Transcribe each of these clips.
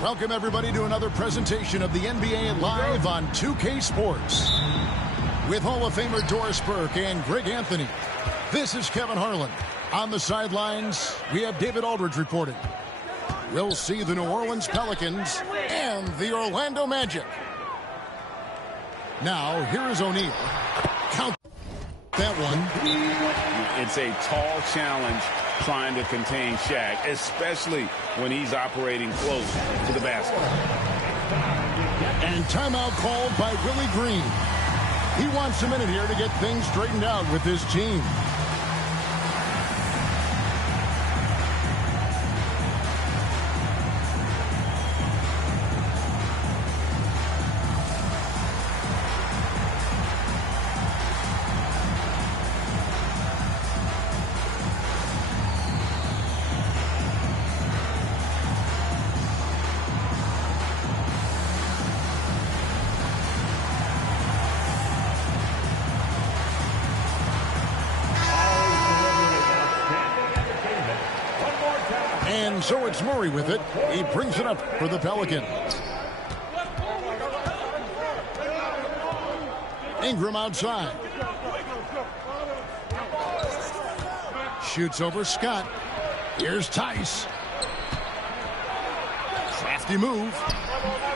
Welcome, everybody, to another presentation of the NBA Live on 2K Sports. With Hall of Famer Doris Burke and Greg Anthony, this is Kevin Harlan. On the sidelines, we have David Aldridge reporting. We'll see the New Orleans Pelicans and the Orlando Magic. Now, here is O'Neal. Count that one. It's a tall challenge trying to contain Shaq, especially when he's operating close to the basket. And timeout called by Willie Green. He wants a minute here to get things straightened out with his team. So it's Murray with it. He brings it up for the Pelicans. Ingram outside. Shoots over Scott. Here's Tice. Crafty move.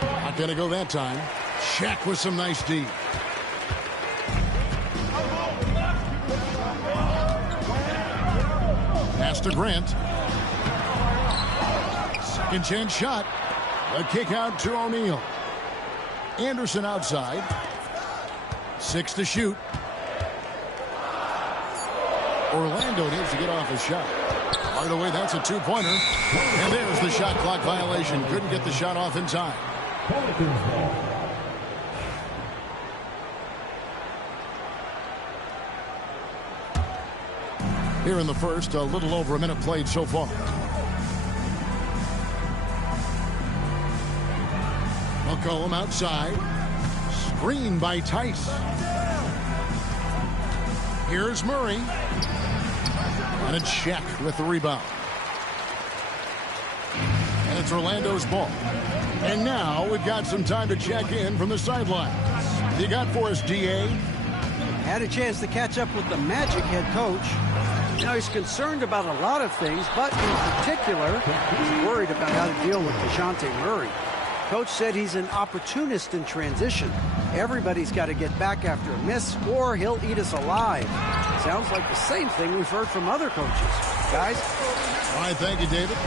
Not going to go that time. Shaq with some nice D. Pass to Grant. Second chance shot. A kick out to O'Neal. Anderson outside. 6 to shoot. Orlando needs to get off a shot. By the way, that's a two-pointer. And there's the shot clock violation. Couldn't get the shot off in time. Here in the first, a little over a minute played so far. McCollum outside. Screen by Tice. Here's Murray. And it's Shaq with the rebound. And it's Orlando's ball. And now we've got some time to check in from the sidelines. You got for us, D.A.? Had a chance to catch up with the Magic head coach. Now he's concerned about a lot of things, but in particular, he's worried about how to deal with DeJounte Murray. Coach said he's an opportunist in transition. Everybody's got to get back after a miss or he'll eat us alive. Sounds like the same thing we've heard from other coaches. Guys? All right, thank you, David.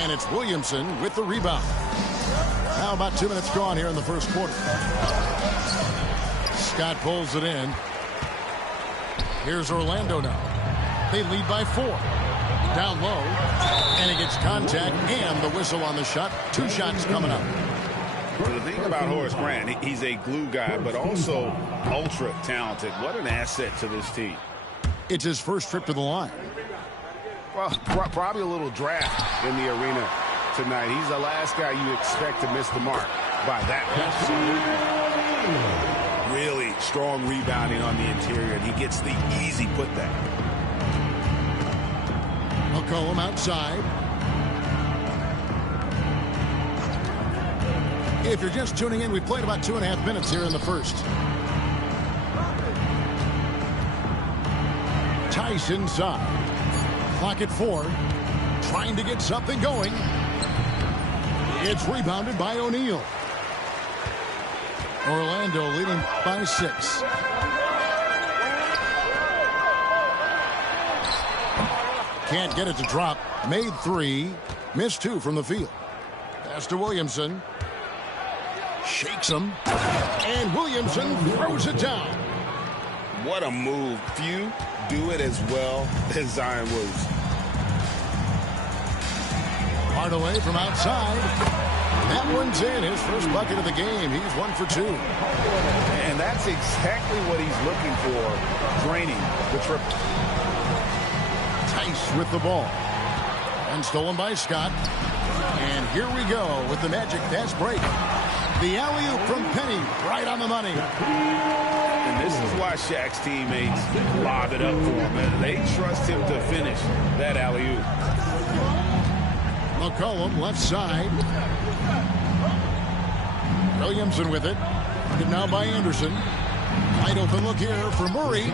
And it's Williamson with the rebound. Now about 2 minutes gone here in the first quarter. Scott pulls it in. Here's Orlando now. They lead by 4. Down low, and he gets contact and the whistle on the shot. 2 shots coming up. Well, the thing about Horace Grant, he's a glue guy, but also ultra talented. What an asset to this team. It's his first trip to the line. Well, probably a little draft in the arena tonight. He's the last guy you expect to miss the mark by that much. Really strong rebounding on the interior, and he gets the easy putback. McCollum outside. If you're just tuning in, we played about 2.5 minutes here in the first. Tice inside. Clock at 4. Trying to get something going. It's rebounded by O'Neal. Orlando leading by 6. Can't get it to drop. Made 3. Missed 2 from the field. Pass to Williamson. Shakes him. And Williamson throws it down. What a move. Few do it as well as Zion Williamson. Hardaway from outside. That one's in. His first bucket of the game. He's 1 for 2. And that's exactly what he's looking for. Draining the triple. Tice with the ball. And stolen by Scott. And here we go with the Magic fast break. The alley-oop from Penny, right on the money. And this is why Shaq's teammates lob it up for him. They trust him to finish that alley-oop. McCollum left side. Williamson with it. And now by Anderson. Wide open look here for Murray.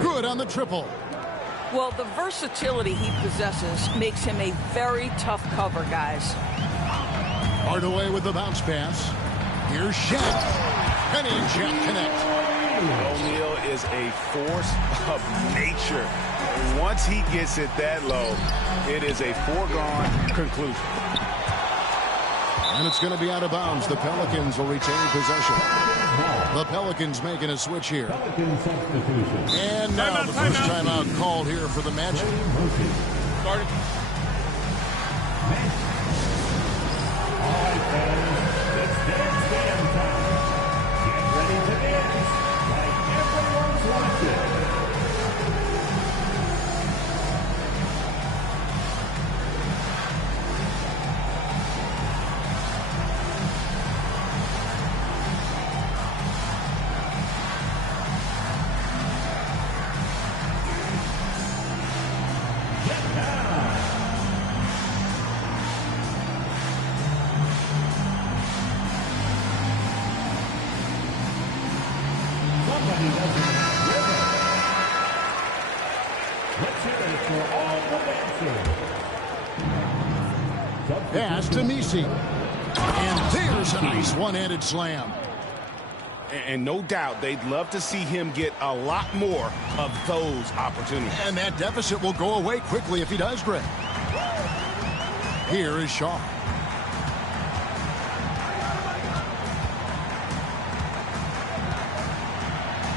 Good on the triple. Well, the versatility he possesses makes him a very tough cover, guys. Hardaway with the bounce pass. Here's Shaq. Penny and Shaq connect. O'Neal is a force of nature. Once he gets it that low, it is a foregone conclusion. And it's going to be out of bounds. The Pelicans will retain possession. The Pelicans making a switch here. And now the first timeout called here for the Magic. Started. Pass to Messi. And there's a nice one-handed slam. And no doubt they'd love to see him get a lot more of those opportunities. And that deficit will go away quickly if he does, Greg. Here is Shaw.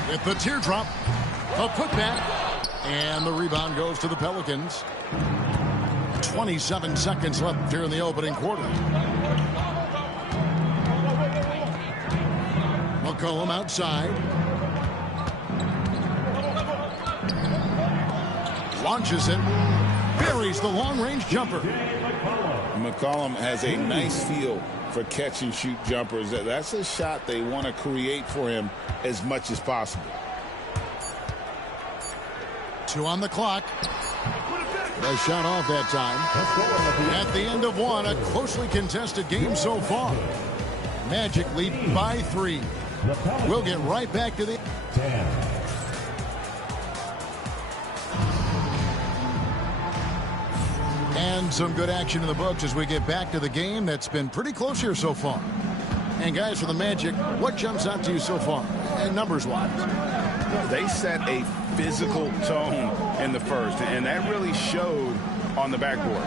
With the teardrop, a putback, and the rebound goes to the Pelicans. 27 seconds left here in the opening quarter. McCollum outside. Launches it. Buries the long-range jumper. McCollum has a nice feel for catch-and-shoot jumpers. That's a shot they want to create for him as much as possible. 2 on the clock. A shot off that time. At the end of one, a closely contested game so far. Magic lead by 3. We'll get right back to the... 10. And some good action in the books as we get back to the game that's been pretty close here so far. And guys, for the Magic, what jumps out to you so far, and numbers-wise? They set a physical tone in the first, and that really showed on the backboard.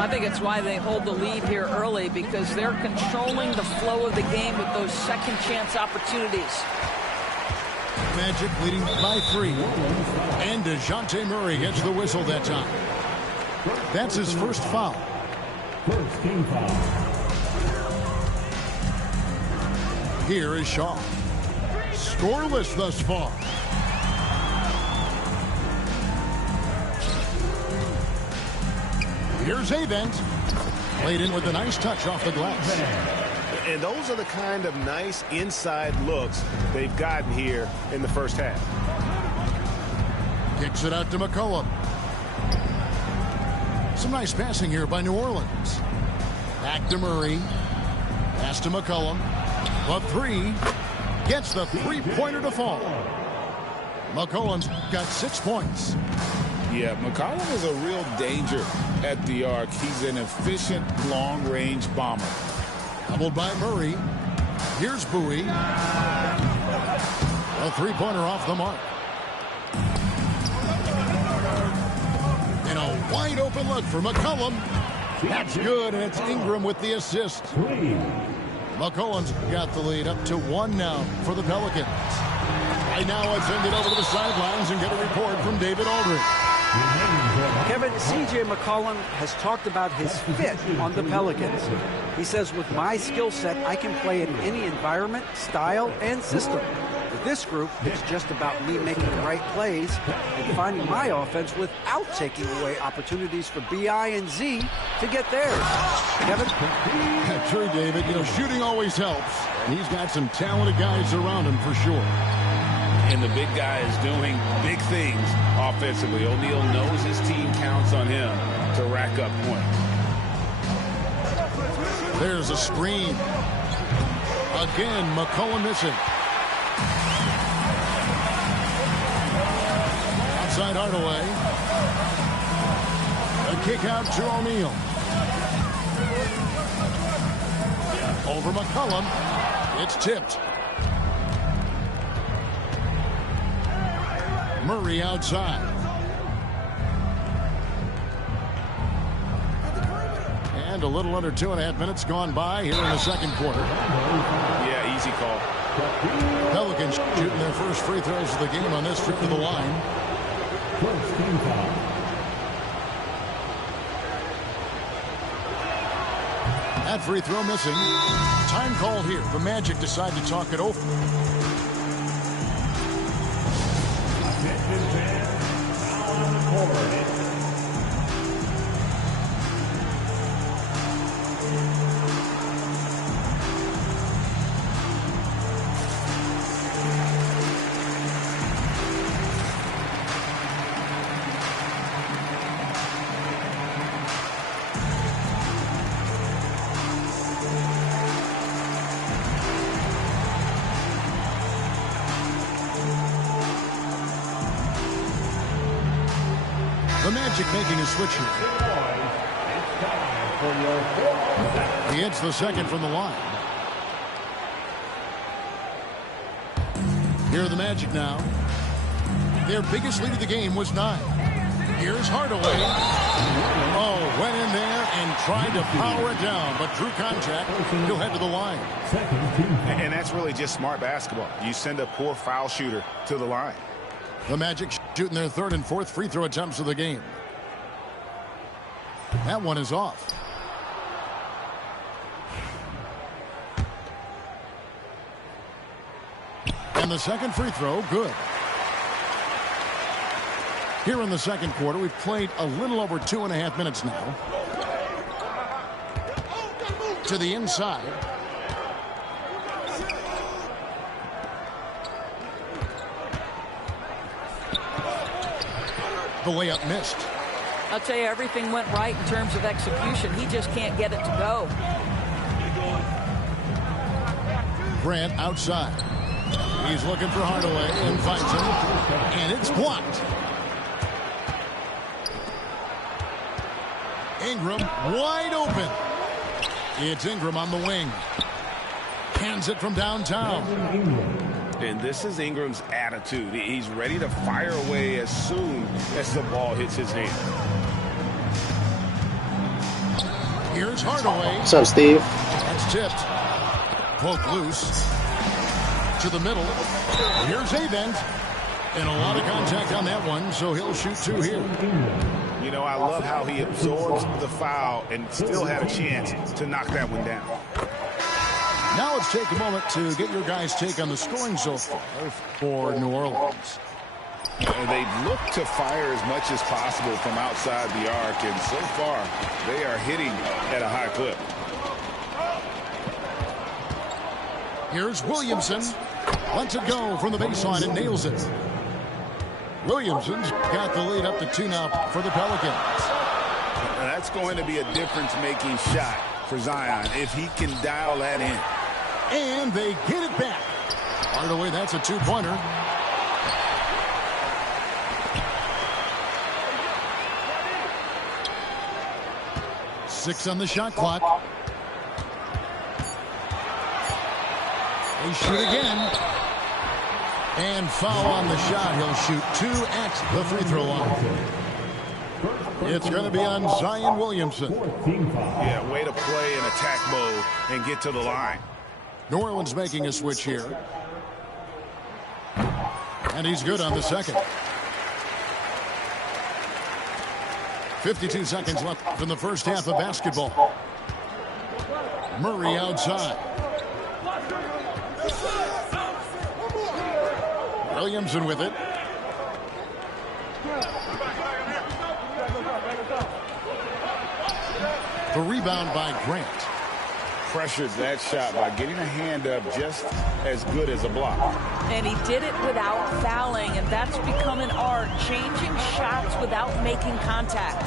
I think it's why they hold the lead here early, because they're controlling the flow of the game with those second chance opportunities. Magic leading by 3. And DeJounte Murray gets the whistle that time. That's his first foul. First team foul. Here is Shaw. Scoreless thus far. Here's Avent. Played in with a nice touch off the glass. And those are the kind of nice inside looks they've gotten here in the first half. Kicks it out to McCollum. Some nice passing here by New Orleans. Back to Murray. Pass to McCollum. Up 3. Gets the three-pointer to fall. McCollum's got 6 points. Yeah, McCollum is a real danger at the arc. He's an efficient long-range bomber. Doubled by Murray. Here's Bowie. A three-pointer off the mark. And a wide-open look for McCollum. That's good, and it's Ingram with the assist. McCollum's got the lead up to 1 now for the Pelicans. Right now, let's send it over to the sidelines and get a report from David Aldridge. Kevin, C.J. McCollum has talked about his fit on the Pelicans. He says, with my skill set, I can play in any environment, style, and system. With this group, it's just about me making the right plays and finding my offense without taking away opportunities for B.I. and Z to get theirs. Kevin? Yeah, true, David. You know, shooting always helps. And he's got some talented guys around him for sure. and the big guy is doing big things offensively. O'Neal knows his team counts on him to rack up points. There's a screen. Again, McCollum missing. Outside Hardaway. A kick out to O'Neal. Over McCollum. It's tipped. Murray outside. And a little under 2.5 minutes gone by here in the second quarter. Yeah, easy call. Pelicans shooting their first free throws of the game on this trip to the line. First team foul. That free throw missing. Time called here. The Magic decide to talk it over. Attention fans, now on the court. The Magic making a switch here. He hits the second from the line. Here are the Magic now. Their biggest lead of the game was 9. Here's Hardaway. Oh, went in there and tried to power it down, but drew contact. He'll head to the line. And that's really just smart basketball. You send a poor foul shooter to the line. The Magic shooting their third and fourth free throw attempts of the game. That one is off. And the second free throw, good. Here in the second quarter, we've played a little over 2.5 minutes now. To the inside. The layup missed. I'll tell you, everything went right in terms of execution. He just can't get it to go. Grant outside. He's looking for Hardaway and finds him. And it's blocked. Ingram wide open. It's Ingram on the wing. Hands it from downtown. And this is Ingram's attitude. He's ready to fire away as soon as the ball hits his hand. Here's Hardaway. What's up, Steve? That's tipped. Poke loose. To the middle. Here's Avent. And a lot of contact on that one, so he'll shoot 2 here. You know, I love how he absorbs the foul and still had a chance to knock that one down. Now let's take a moment to get your guys' take on the scoring so far for New Orleans. They've looked to fire as much as possible from outside the arc, and so far they are hitting at a high clip. Here's Williamson. Lets it go from the baseline and nails it. Williamson's got the lead up to 2 now for the Pelicans. That's going to be a difference-making shot for Zion if he can dial that in. And they get it back. Hardaway, that's a 2-pointer. Six on the shot clock. They shoot again. And foul on the shot. He'll shoot 2 at the free throw line. It's going to be on Zion Williamson. Yeah, way to play in attack mode and get to the line. New Orleans making a switch here. And he's good on the second. 52 seconds left in the first half of basketball. Murray outside. Williamson with it. The rebound by Grant. pressured that shot by getting a hand up just as good as a block. And he did it without fouling, and that's become an art, changing shots without making contact.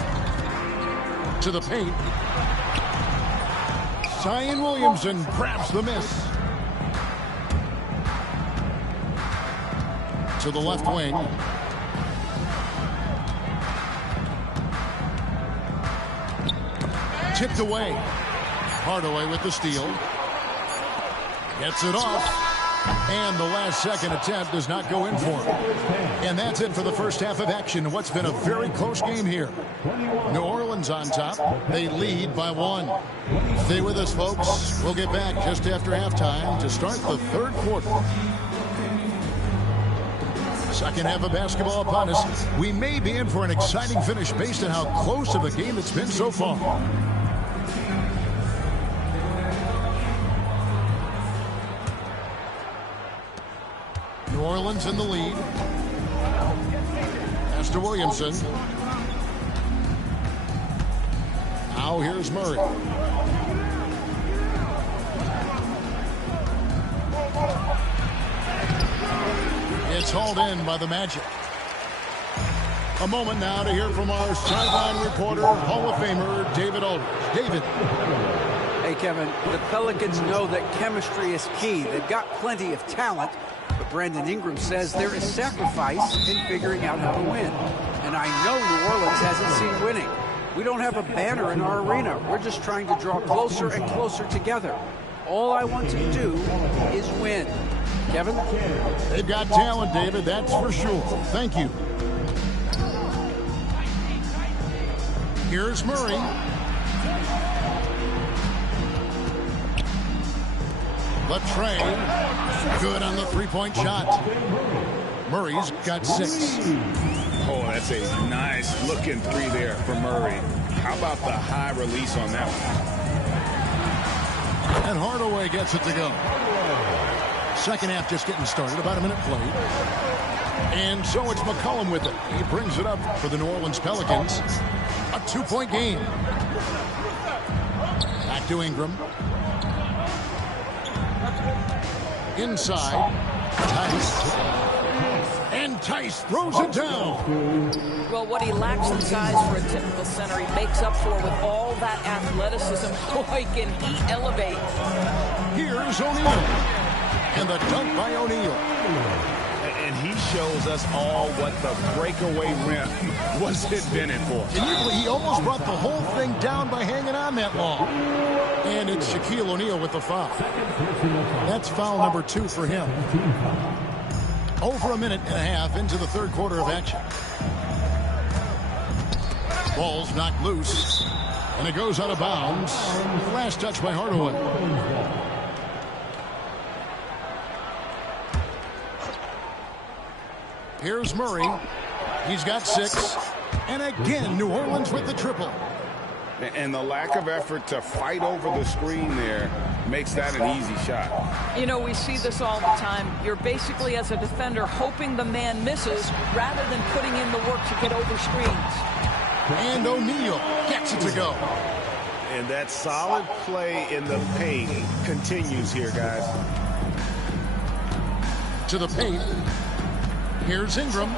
To the paint. Zion Williamson grabs the miss. To the left wing. Tipped away. Hardaway with the steal. Gets it off. And the last second attempt does not go in for him. And that's it for the first half of action. What's been a very close game here. New Orleans on top. They lead by 1. Stay with us, folks. We'll get back just after halftime to start the third quarter. Second half of basketball upon us. We may be in for an exciting finish based on how close of a game it's been so far. New Orleans in the lead. Pass to Williamson. Now here's Murray. It's hauled in by the Magic. A moment now to hear from our sideline reporter, Hall of Famer David Aldridge. David. Hey, Kevin, the Pelicans know that chemistry is key. They've got plenty of talent, but Brandon Ingram says there is sacrifice in figuring out how to win. And I know New Orleans hasn't seen winning. We don't have a banner in our arena. We're just trying to draw closer and closer together. All I want to do is win. Kevin? They've got talent, David, that's for sure. Thank you. Here's Murray. Latrey, good on the three-point shot. Murray's got 6. Oh, that's a nice looking 3 there for Murray. How about the high release on that one? And Hardaway gets it to go. Second half just getting started, about a minute played. And so it's McCollum with it. He brings it up for the New Orleans Pelicans. A 2-point game. Back to Ingram. Inside. Tice. And Tice throws it down. Well, what he lacks in size for a typical center, he makes up for with all that athleticism. Boy, can he elevate. Here's O'Neal. And the dunk by O'Neal. And he shows us all what the breakaway rim was invented for. Can you believe he almost brought the whole thing down by hanging on that long? And it's Shaquille O'Neal with the foul. That's foul number 2 for him. Over a minute and a half into the third quarter of action. Ball's knocked loose. And it goes out of bounds. Last touch by Hardaway. Here's Murray. He's got 6. And again, New Orleans with the triple. And the lack of effort to fight over the screen there makes that an easy shot. You know, we see this all the time. You're basically, as a defender, hoping the man misses rather than putting in the work to get over screens. And O'Neal gets it to go. And that solid play in the paint continues here, guys. To the paint. Here's Ingram.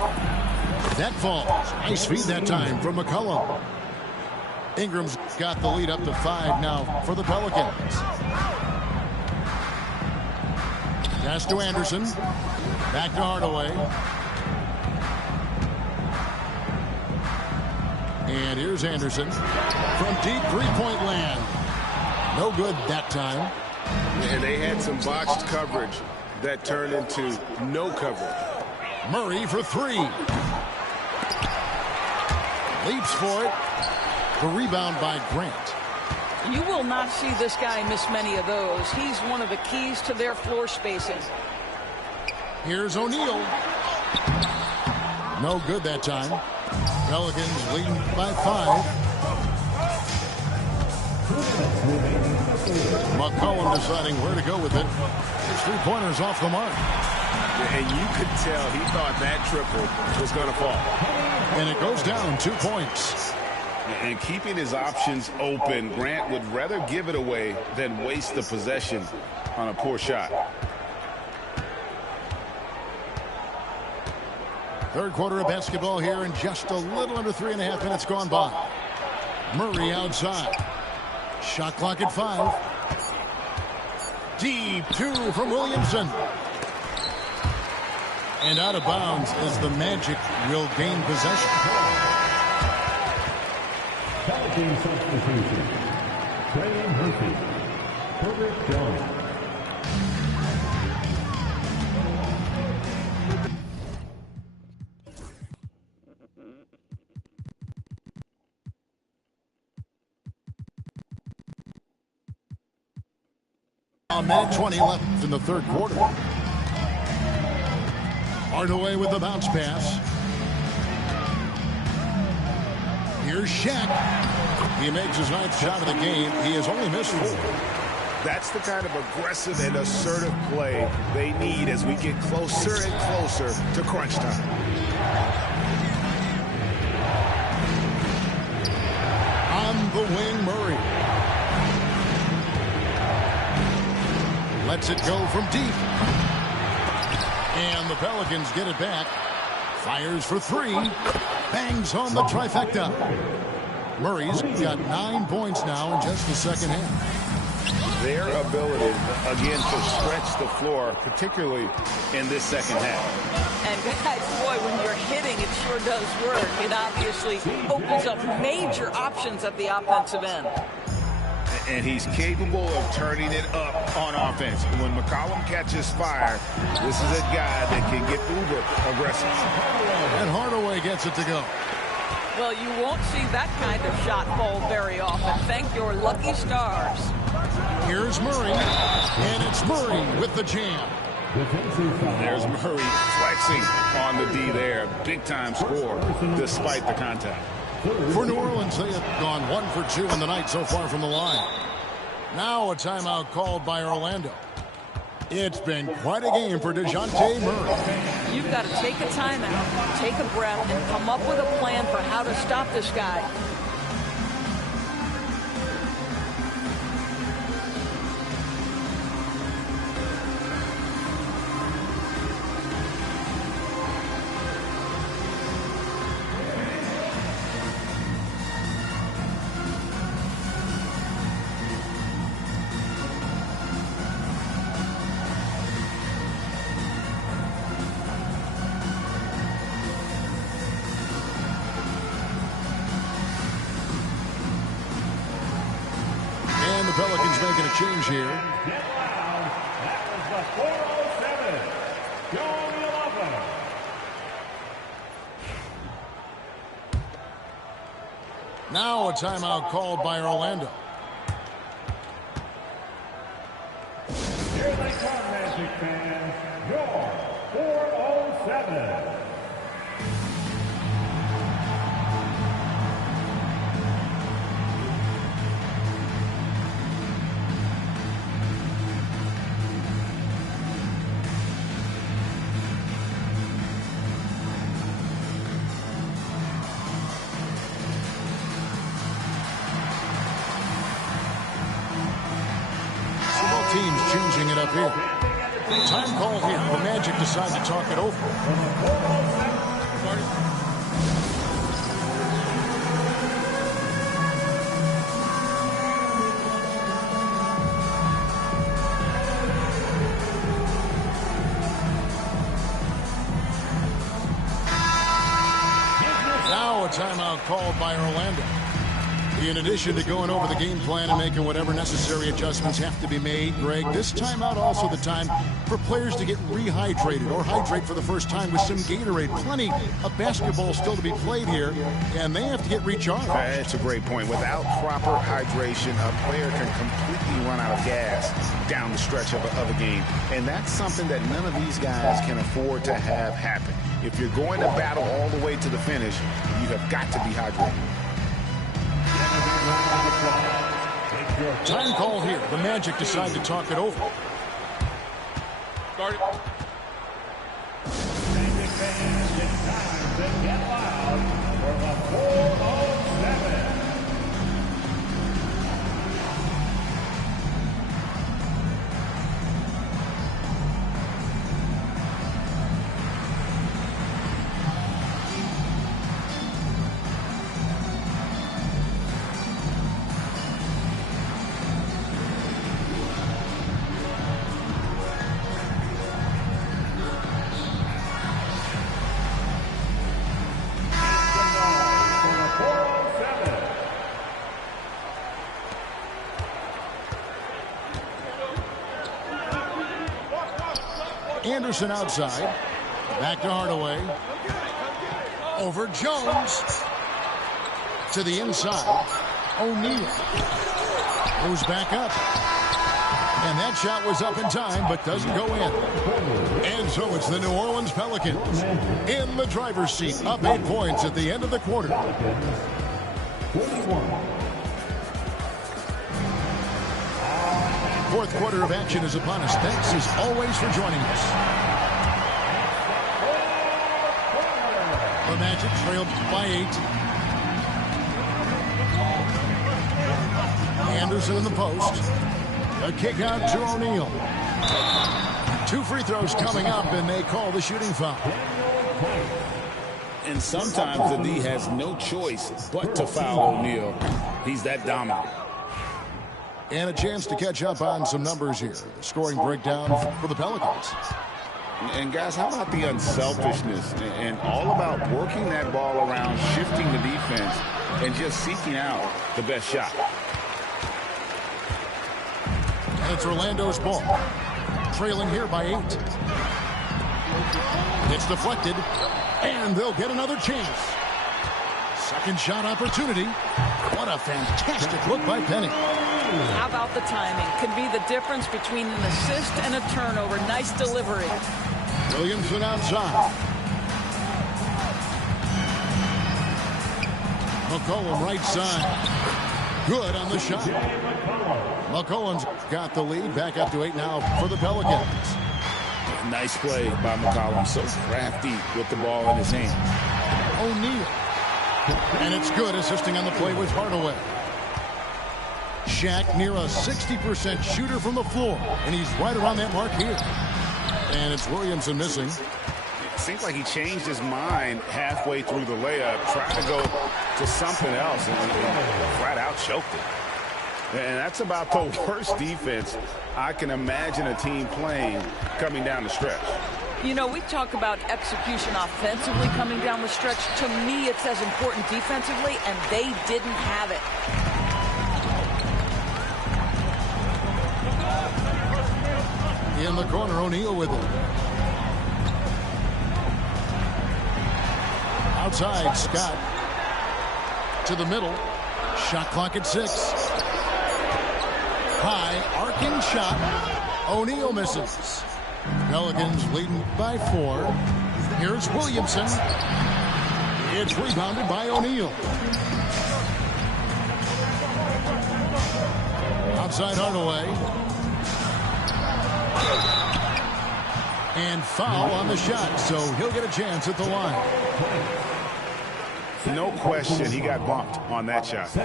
That falls. Nice feed that time from McCollum. Ingram's got the lead up to 5 now for the Pelicans. Pass to Anderson. Back to Hardaway. And here's Anderson from deep three-point land. No good that time. And they had some botched coverage that turned into no coverage. Murray for 3. Leaps for it. The rebound by Grant. You will not see this guy miss many of those. He's one of the keys to their floor spacing. Here's O'Neal. No good that time. Pelicans leading by 5. McCollum deciding where to go with it. His three-pointer's off the mark. And you could tell he thought that triple was going to fall. And it goes down 2 points. And keeping his options open, Grant would rather give it away than waste the possession on a poor shot. Third quarter of basketball here, and just a little under 3.5 minutes gone by. Murray outside. Shot clock at 5. Deep 2 from Williamson. And out of bounds as the Magic will gain possession. Penalty substitution. Trey Murphy. Herbert Jones. A minute 20 left in the third quarter. Hardaway with the bounce pass. Here's Shaq. He makes his 9th shot of the game. He has only missed 4. That's the kind of aggressive and assertive play they need as we get closer and closer to crunch time. On the wing, Murray. Lets it go from deep. And the Pelicans get it back. Fires for 3. Bangs on the trifecta. Murray's got 9 points now in just the second half. Their ability, again, to stretch the floor, particularly in this second half. And guys, boy, when you're hitting, it sure does work. It obviously opens up major options at the offensive end. And he's capable of turning it up on offense. When McCollum catches fire, this is a guy that can get uber aggressive. And Hardaway gets it to go. Well, you won't see that kind of shot fall very often. Thank your lucky stars. Here's Murray. And it's Murray with the jam. There's Murray flexing on the D there. Big-time score despite the contact. For New Orleans, they have gone 1 for 2 in the night so far from the line. Now a timeout called by Orlando. It's been quite a game for DeJounte Murray. You've got to take a timeout, take a breath, and come up with a plan for how to stop this guy. The Pelicans making a change here. That was the 407. Joe Lovell. Now a timeout called by Orlando. Here they come, Magic fans. Your 407. Teams changing it up here. Time called here. The Magic decide to talk it over. Now a timeout called by Orlando. In addition to going over the game plan and making whatever necessary adjustments have to be made, Greg, this timeout also the time for players to get rehydrated or hydrate for the first time with some Gatorade. Plenty of basketball still to be played here, and they have to get recharged. That's a great point. Without proper hydration, a player can completely run out of gas down the stretch of a game. And that's something that none of these guys can afford to have happen. If you're going to battle all the way to the finish, you have got to be hydrated. Time call here. The Magic decide to talk it over. Start it. Magic fans, it's time to get loud for the 407. Anderson outside. Back to Hardaway. Over Jones. To the inside. O'Neal. Goes back up. And that shot was up in time, but doesn't go in. And so it's the New Orleans Pelicans in the driver's seat, up 8 points at the end of the quarter. Fourth quarter of action is upon us. Thanks as always for joining us. The Magic trailed by 8. Anderson in the post. A kick out to O'Neal. 2 free throws coming up, and they call the shooting foul. And sometimes the D has no choice but to foul O'Neal. He's that dominant. And a chance to catch up on some numbers here. The scoring breakdown for the Pelicans. And guys, how about the unselfishness and all about working that ball around, shifting the defense, and just seeking out the best shot. And it's Orlando's ball. Trailing here by 8. It's deflected, and they'll get another chance. Second shot opportunity. What a fantastic look by Penny. How about the timing? Can be the difference between an assist and a turnover. Nice delivery. Williamson outside. McCollum right side. Good on the shot. McCollum's got the lead. Back up to 8 now for the Pelicans. Nice play by McCollum. So crafty with the ball in his hand. O'Neal. And it's good, assisting on the play with Hardaway. Shaq near a 60% shooter from the floor. And he's right around that mark here. And it's Williamson missing. It seems like he changed his mind halfway through the layup, tried to go to something else, and flat out choked it. And that's about the worst defense I can imagine a team playing coming down the stretch. You know, we talk about execution offensively coming down the stretch. To me, it's as important defensively, and they didn't have it. In the corner, O'Neal with it. Outside, Scott. To the middle. Shot clock at 6. High, arcing shot. O'Neal misses. Pelicans leading by 4. Here's Williamson. It's rebounded by O'Neal. Outside Hardaway. And foul on the shot, so he'll get a chance at the line. No question, he got bumped on that shot.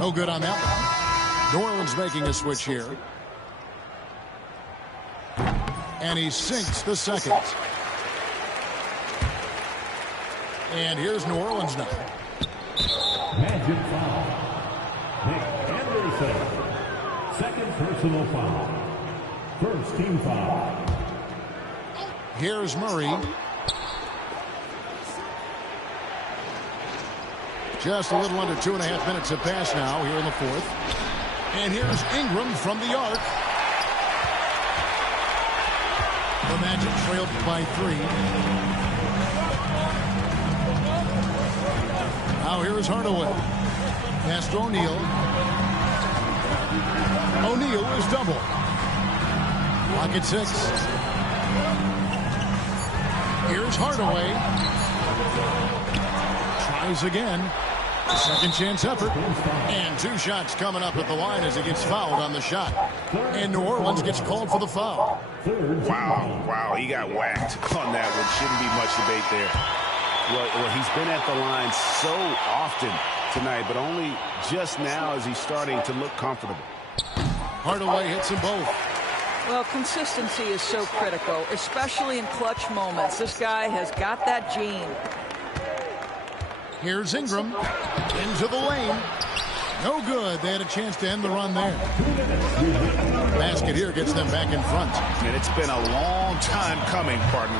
No good on that one. New Orleans making a switch here. And he sinks the second. And here's New Orleans now. Magic foul. Nick Anderson. Second personal foul. First team foul. Here's Murray. Just a little under 2.5 minutes have passed now here in the fourth. And here's Ingram from the arc. The Magic trailed by 3. Now here is Hardaway. Pass to O'Neal. O'Neal is double. Clock at 6. Here's Hardaway. Tries again. Second chance effort. And 2 shots coming up at the line as he gets fouled on the shot. And New Orleans gets called for the foul. Wow, he got whacked on that one. Shouldn't be much debate there. Well, he's been at the line so often tonight, but only just now is he starting to look comfortable. Hardaway hits them both. Well, consistency is so critical, especially in clutch moments. This guy has got that gene. Here's Ingram. Into the lane. No good. They had a chance to end the run there. Basket here gets them back in front. And it's been a long time coming, partner.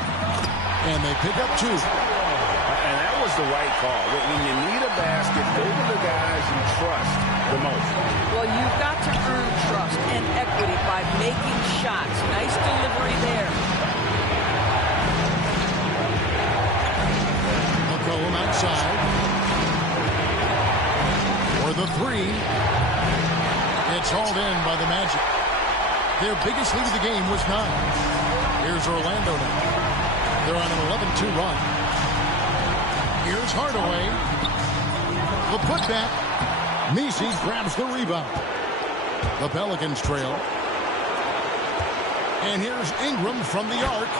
And they pick up 2. And that was the right call. When you need a basket, go to the guys you trust the most. Well, you've got to earn trust and equity by making shots. Nice delivery there. three. It's hauled in by the Magic. Their biggest lead of the game was 9. Here's Orlando now. They're on an 11-2 run. Here's Hardaway. The putback. Messi grabs the rebound. The Pelicans trail. And here's Ingram from the arc.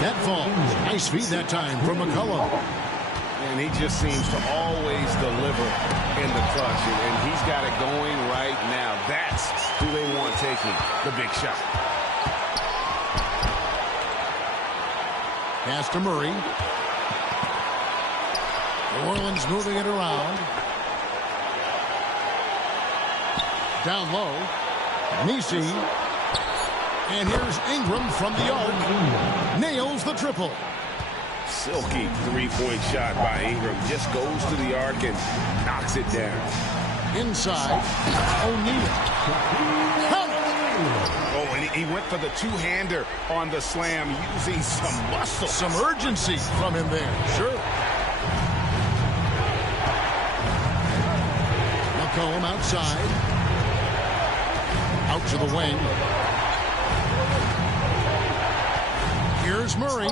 That falls. Nice feed that time from McCollum. And he just seems to always deliver in the clutch. And he's got it going right now. That's who they want taking the big shot. Pass to Murray. New Orleans moving it around. Down low. Messi. And here's Ingram from the arc. Nails the triple. Silky three-point shot by Ingram. Just goes to the arc and knocks it down. Inside. O'Neal. Oh, and he went for the two-hander on the slam using some muscle. Some urgency from him there. Sure. McCollum outside. Out to the wing. Here's Murray.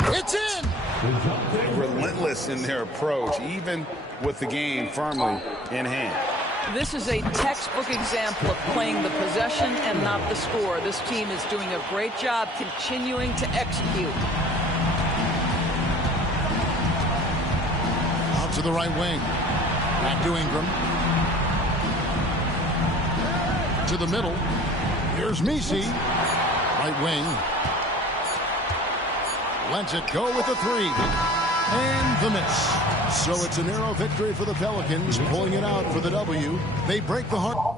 It's in! Relentless in their approach, even with the game firmly in hand. This is a textbook example of playing the possession and not the score. This team is doing a great job continuing to execute. Out to the right wing. Back to Ingram. To the middle. Here's Messi. Right wing. Lets it go with the three. And the miss. So it's a narrow victory for the Pelicans, pulling it out for the W. They break the heart.